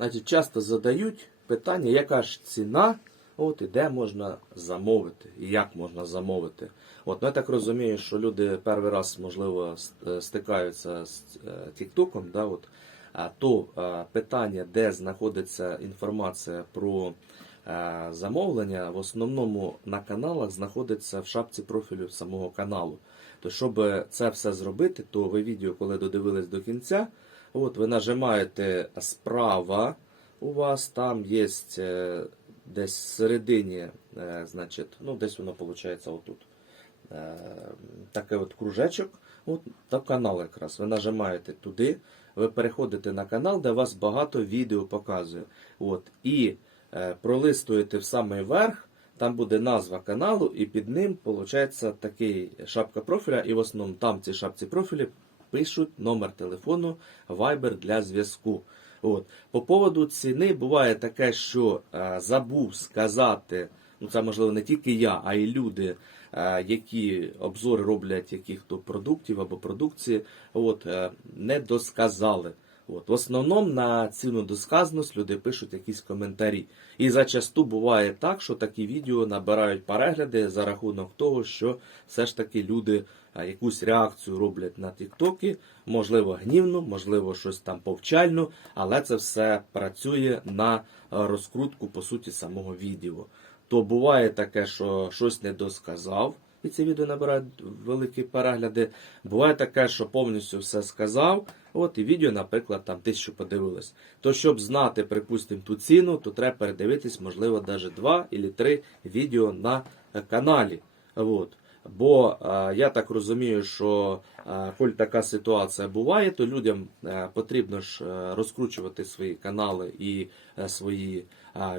Значить, часто задають питання, яка ж ціна, от і де можна замовити, і як можна замовити. От, ну, я так розумію, що люди перший раз, можливо, е, стикаються з е, Тіктоком, да, от, то е, питання, де знаходиться інформація про е, замовлення, в основному на каналах знаходиться в шапці профілю самого каналу. То щоб це все зробити, то ви відео, коли додивились до кінця, от ви нажимаєте справа, у вас там є е, десь всередині, е, значить, ну десь воно виходить отут. Е, Такий от кружечок, от та канал якраз. Ви нажимаєте туди, ви переходите на канал, де вас багато відео показує. От, і е, пролистуєте в самий верх, там буде назва каналу, і під ним виходить такий шапка профіля, і в основному там в цій шапці профілі пишуть номер телефону Viber для зв'язку. От. По поводу ціни буває таке, що е, забув сказати, ну це можливо не тільки я, а й люди, е, які обзори роблять яких-то продуктів або продукції, от, е, не досказали. От. В основному на ціну досказаність люди пишуть якісь коментарі. І зачасту буває так, що такі відео набирають перегляди за рахунок того, що все ж таки люди якусь реакцію роблять на тіктоки, можливо, гнівну, можливо, щось там повчальну, але це все працює на розкрутку по суті самого відео. То буває таке, що щось не досказав, і ці відео набирають великі перегляди. Буває таке, що повністю все сказав. От і відео, наприклад, там тисячу подивилось. То щоб знати, припустимо, ту ціну, то треба передивитись, можливо, навіть два або три відео на каналі. От. Бо е, я так розумію, що е, коль така ситуація буває, то людям е, потрібно ж розкручувати свої канали і свої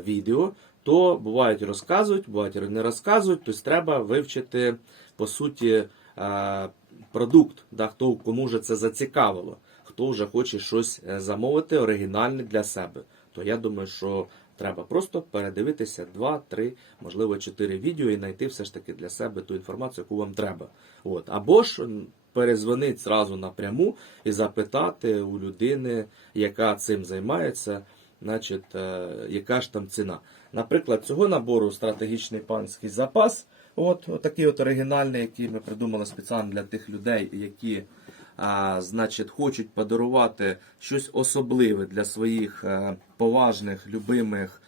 відео. То бувають розказують, бувають не розказують. Тобто треба вивчити по суті е, продукт, да, хто кому вже це зацікавило, хто вже хоче щось е, замовити оригінальне для себе. То я думаю, що треба просто передивитися 2, 3, можливо, 4 відео і знайти все ж таки для себе ту інформацію, яку вам треба. От. Або ж перезвонити зразу напряму і запитати у людини, яка цим займається, значить, е, яка ж там ціна. Наприклад, цього набору стратегічний панський запас. От, от такий от оригінальний, який ми придумали спеціально для тих людей, які а, значить, хочуть подарувати щось особливе для своїх е, поважних, любимих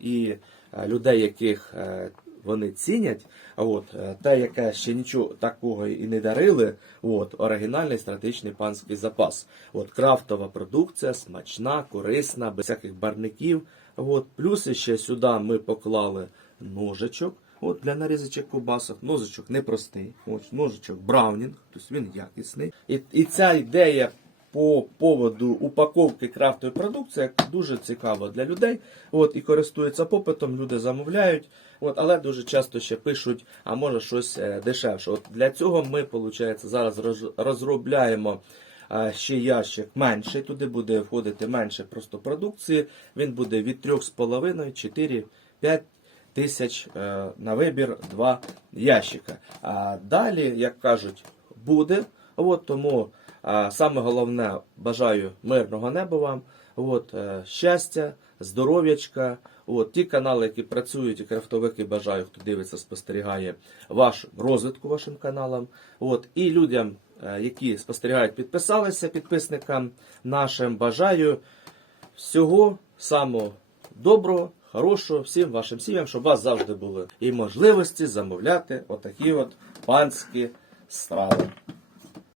і е, людей, яких е, вони цінять. От, е, те, яке ще нічого такого і не дарили, от, оригінальний стратегічний панський запас. От, крафтова продукція, смачна, корисна, без всяких барників. От, плюс ще сюди ми поклали ножичок. От для нарізочок кубасок, ножичок непростий, ось ножичок Браунінг, тобто він якісний. І, і ця ідея по поводу упаковки крафтової продукції дуже цікава для людей. От і користуються попитом, люди замовляють. От, але дуже часто ще пишуть, а може щось е, дешевше. От для цього ми, виходить, зараз розробляємо. е, Ще ящик менший, туди буде входити менше просто продукції. Він буде від 3,5, 4, 5 тисяч е, на вибір два ящика. А далі, як кажуть, буде. От тому саме головне бажаю мирного неба вам. От, е, щастя, здоров'ячка. От, ті канали, які працюють, і крафтовики бажаю, хто дивиться, спостерігає ваш розвитку вашим каналам. От, і людям, е, які спостерігають, підписалися, підписникам нашим бажаю всього самого доброго, хорошого всім вашим сім'ям, щоб у вас завжди були і можливості замовляти отакі от панські страви.